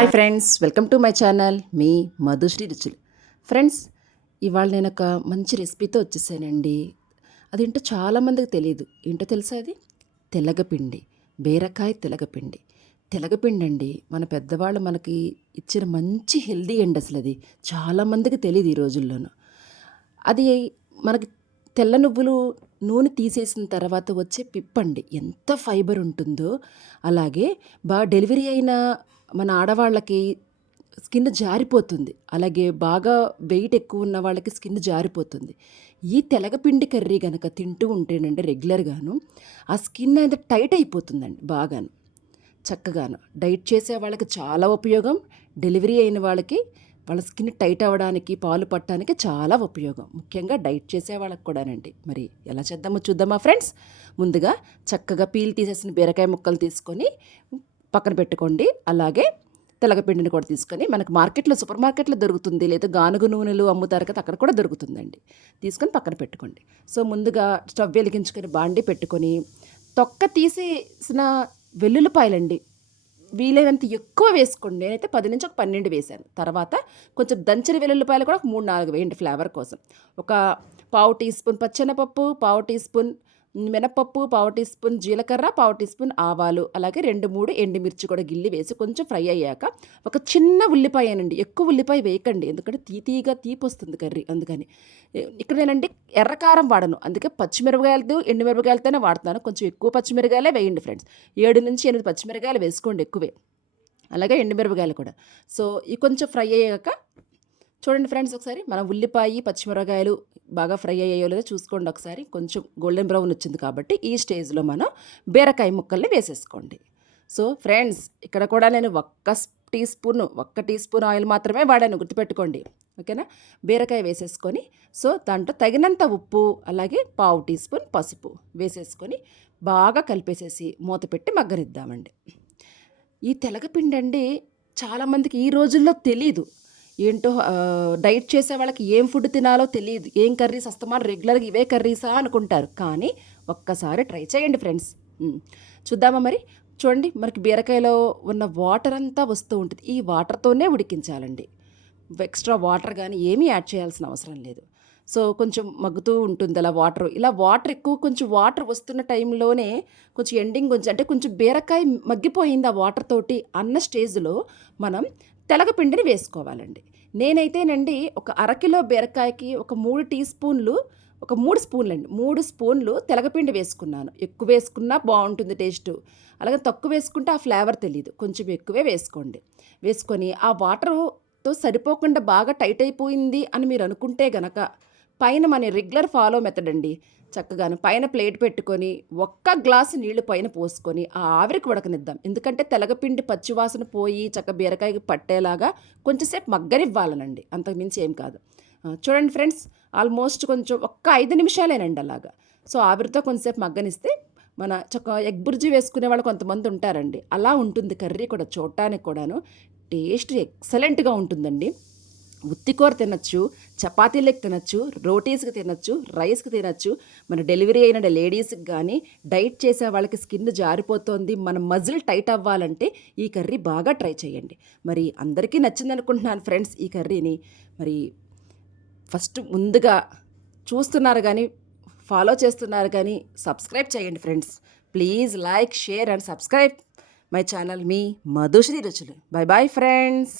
Hi friends, welcome to my channel మీ Madhushree Ruchulu. Friends, ఇవాళ నేను ఒక మంచి రెసిపీతో వచ్చేసానండి. అదేంటో చాలామందికి తెలియదు. ఏంటో తెలుసా? అది తెలగపిండి, బీరకాయ తెలగపిండి. తెలగపిండి అండి, మన పెద్దవాళ్ళు మనకి ఇచ్చిన మంచి హెల్దీ అండి. అసలు అది చాలామందికి తెలియదు ఈ రోజుల్లోనూ. అది మనకి తెల్ల నువ్వులు నూనె తీసేసిన తర్వాత వచ్చే పిప్పండి, ఎంత ఫైబర్ ఉంటుందో. అలాగే బాగా డెలివరీ అయిన మన ఆడవాళ్ళకి స్కిన్ జారిపోతుంది. అలాగే బాగా వెయిట్ ఎక్కువ ఉన్న వాళ్ళకి స్కిన్ జారిపోతుంది. ఈ తెలగపిండి కర్రీ కనుక తింటూ ఉంటేనండి రెగ్యులర్గాను ఆ స్కిన్ అనేది టైట్ అయిపోతుందండి బాగాను, చక్కగాను. డైట్ చేసే వాళ్ళకి చాలా ఉపయోగం. డెలివరీ అయిన వాళ్ళకి వాళ్ళ స్కిన్ టైట్ అవ్వడానికి, పాలు పట్టడానికి చాలా ఉపయోగం. ముఖ్యంగా డైట్ చేసే వాళ్ళకి కూడానండి. మరి ఎలా చేద్దామో చూద్దామా ఫ్రెండ్స్? ముందుగా చక్కగా పీల్ తీసేసిన బీరకాయ ముక్కలు తీసుకొని పక్కన పెట్టుకోండి. అలాగే తెలగపిండిని కూడా తీసుకొని, మనకు మార్కెట్లో, సూపర్ మార్కెట్లో దొరుకుతుంది, లేదా గానుగ నూనెలు అమ్ముతారు కదా, అక్కడ కూడా దొరుకుతుందండి. తీసుకొని పక్కన పెట్టుకోండి. సో ముందుగా స్టవ్ వెలిగించుకొని బాండి పెట్టుకొని, తొక్క తీసేసిన వెల్లుల్లిపాయలండి వీలైనంత ఎక్కువ వేసుకోండి. నేనైతే 10 నుంచి ఒక 12 వేశాను. తర్వాత కొంచెం దంచిన వెల్లుల్లిపాయలు కూడా ఒక 3-4 వేయండి ఫ్లేవర్ కోసం. ఒక పావు టీ స్పూన్ పచ్చెనపప్పు, పావు టీ స్పూన్ మినపప్పు, పావు టీ స్పూన్ జీలకర్ర, పావు టీ స్పూన్ ఆవాలు, అలాగే 2-3 ఎండుమిర్చి కూడా గిల్లి వేసి కొంచెం ఫ్రై అయ్యాక ఒక చిన్న ఉల్లిపాయనండి, ఎక్కువ ఉల్లిపాయ వేయకండి, ఎందుకంటే తీతీగా తీపి వస్తుంది కర్రీ. అందుకని ఇక్కడ నేనండి ఎర్రకారం వాడను, అందుకే పచ్చిమిరపకాయలతో ఎండుమిరపకాయలతోనే వాడుతున్నాను. కొంచెం ఎక్కువ పచ్చిమిరకాయలే వేయండి ఫ్రెండ్స్. 7 నుంచి 8 పచ్చిమిరకాయలు వేసుకోండి, ఎక్కువే. అలాగే ఎండుమిరపకాయలు కూడా. సో ఈ కొంచెం ఫ్రై అయ్యాక చూడండి ఫ్రెండ్స్, ఒకసారి మన ఉల్లిపాయ పచ్చిమిరపకాయలు బాగా ఫ్రై అయ్యాయో లేదో చూసుకోండి ఒకసారి. కొంచెం గోల్డెన్ బ్రౌన్ వచ్చింది కాబట్టి ఈ స్టేజ్లో మనం బీరకాయ ముక్కల్ని వేసేసుకోండి. సో ఫ్రెండ్స్, ఇక్కడ కూడా నేను ఒక్క టీ స్పూన్ ఆయిల్ మాత్రమే వాడాను, గుర్తుపెట్టుకోండి. ఓకేనా? బీరకాయ వేసేసుకొని, సో దాంట్లో తగినంత ఉప్పు, అలాగే పావు టీ స్పూన్ పసుపు వేసేసుకొని బాగా కలిపేసేసి మూత పెట్టి మగ్గనిద్దామండి. ఈ తెలగపిండి అండి చాలామందికి ఈ రోజుల్లో తెలీదు. ఏంటో డైట్ చేసే వాళ్ళకి ఏం ఫుడ్ తినాలో తెలియదు. ఏం కర్రీస్ అస్తమానం రెగ్యులర్గా ఇవే కర్రీసా అనుకుంటారు. కానీ ఒక్కసారి ట్రై చేయండి ఫ్రెండ్స్. చూద్దామా మరి? చూడండి, మనకి బీరకాయలో ఉన్న వాటర్ అంతా వస్తూ ఉంటుంది. ఈ వాటర్తోనే ఉడికించాలండి. ఎక్స్ట్రా వాటర్ కానీ ఏమీ యాడ్ చేయాల్సిన అవసరం లేదు. సో కొంచెం మగ్గుతూ ఉంటుంది అలా వాటర్. ఇలా వాటర్ ఎక్కువ, కొంచెం వాటర్ వస్తున్న టైంలోనే కొంచెం ఎండింగ్ కొంచెం, అంటే కొంచెం బీరకాయ మగ్గిపోయింది ఆ వాటర్ తోటి అన్న స్టేజ్లో మనం తెలగపిండిని వేసుకోవాలండి. నేనైతేనండి ఒక అరకిలో బీరకాయకి ఒక 3 స్పూన్లు తెలగపిండి వేసుకున్నాను. ఎక్కువ వేసుకున్నా బాగుంటుంది టేస్టు. అలాగే తక్కువ వేసుకుంటే ఆ ఫ్లేవర్ తెలీదు. కొంచెం ఎక్కువే వేసుకోండి. వేసుకొని ఆ వాటర్తో సరిపోకుండా బాగా టైట్ అయిపోయింది అని మీరు అనుకుంటే గనక పైన మన రెగ్యులర్ ఫాలో మెథడ్ అండి, చక్కగాను పైన ప్లేట్ పెట్టుకొని ఒక్క గ్లాసు నీళ్లు పైన పోసుకొని ఆ ఆవిరికి ఉడకనిద్దాం. ఎందుకంటే తెలగపిండి పచ్చివాసన పోయి చక్క బీరకాయకి పట్టేలాగా కొంచెంసేపు మగ్గనివ్వాలనండి, అంతకుమించి ఏం కాదు. చూడండి ఫ్రెండ్స్, ఆల్మోస్ట్ కొంచెం ఒక్క 5 నిమిషాలేనండి అలాగా. సో ఆవిరితో కొంచెంసేపు మగ్గనిస్తే మన చక్క ఎగ్ బుర్జీ వేసుకునే వాళ్ళు కొంతమంది ఉంటారండి, అలా ఉంటుంది కర్రీ కూడా. చూడటానికి కూడాను టేస్ట్ ఎక్సలెంట్గా ఉంటుందండి. ఉత్తికూర తినచ్చు, చపాతీలకు తినచ్చు, రోటీస్కి తినచ్చు, రైస్కి తినచ్చు. మన డెలివరీ అయిన లేడీస్కి కానీ, డైట్ చేసే వాళ్ళకి స్కిన్ జారిపోతుంది, మన మజిల్ టైట్ అవ్వాలంటే ఈ కర్రీ బాగా ట్రై చేయండి. మరి అందరికీ నచ్చింది అనుకుంటున్నాను ఫ్రెండ్స్ ఈ కర్రీని. మరి ఫస్ట్ ముందుగా చూస్తున్నారు కానీ, ఫాలో చేస్తున్నారు కానీ సబ్స్క్రైబ్ చేయండి friends. Please like, share and subscribe my channel మీ Madhushree Ruchulu. Bye bye friends.